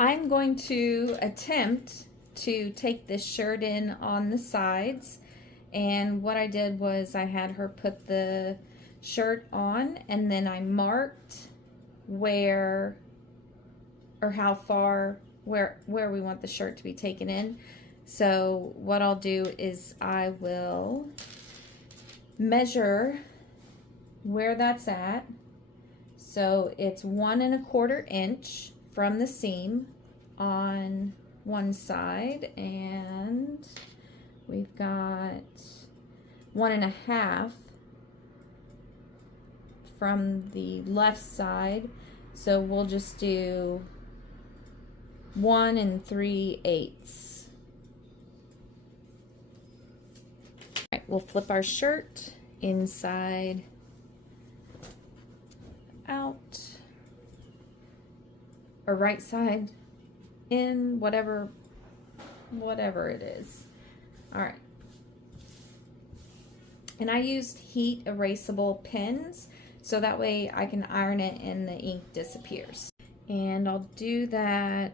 I'm going to attempt to take this shirt in on the sides, and what I did was I had her put the shirt on, and then I marked where or how far where we want the shirt to be taken in. So what I'll do is I will measure where that's at. So it's 1 1/4 inch from the seam on one side, and we've got 1 1/2 from the left side. So we'll just do 1 3/8. All right, we'll flip our shirt inside out, or right side in, whatever it is. All right. And I used heat erasable pins, so that way I can iron it and the ink disappears. And I'll do that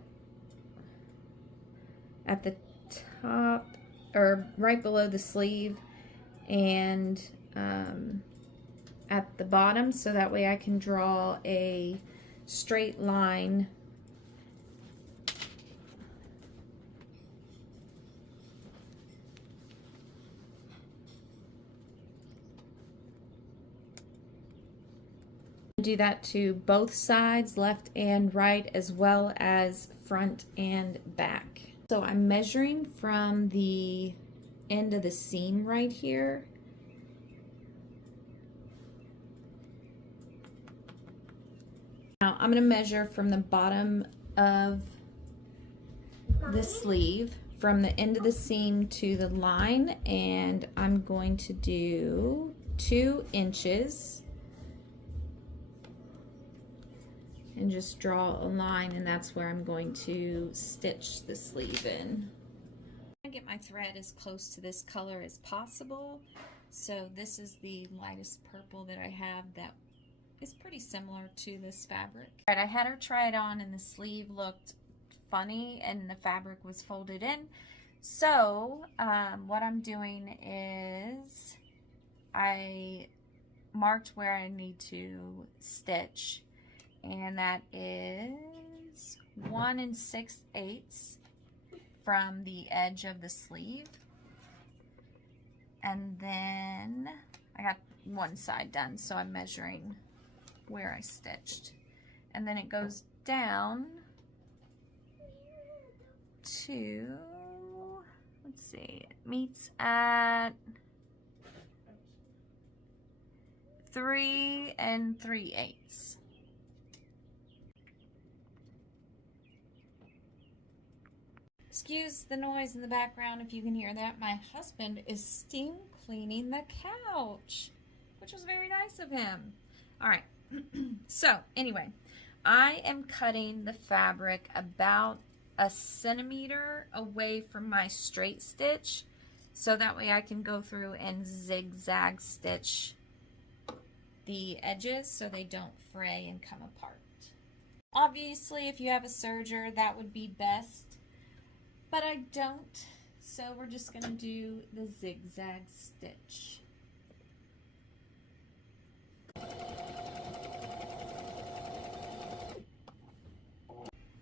at the top, or right below the sleeve, and at the bottom, so that way I can draw a straight line do that to both sides, left and right, as well as front and back. So I'm measuring from the end of the seam right here. Now I'm going to measure from the bottom of the sleeve, from the end of the seam to the line, and I'm going to do 2 inches and just draw a line, and that's where I'm going to stitch the sleeve in. I get my thread as close to this color as possible. So this is the lightest purple that I have that is pretty similar to this fabric. All right, I had her try it on, and the sleeve looked funny and the fabric was folded in. So what I'm doing is I marked where I need to stitch, and that is 1 6/8 from the edge of the sleeve. And then I got one side done, so I'm measuring where I stitched. And then it goes down to, let's see, it meets at 3 3/8. Excuse the noise in the background if you can hear that. My husband is steam cleaning the couch, which was very nice of him. All right, so anyway, I am cutting the fabric about 1 centimeter away from my straight stitch, so that way I can go through and zigzag stitch the edges so they don't fray and come apart. Obviously, if you have a serger, that would be best, but I don't, so we're just going to do the zigzag stitch.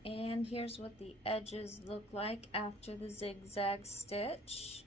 And here's what the edges look like after the zigzag stitch.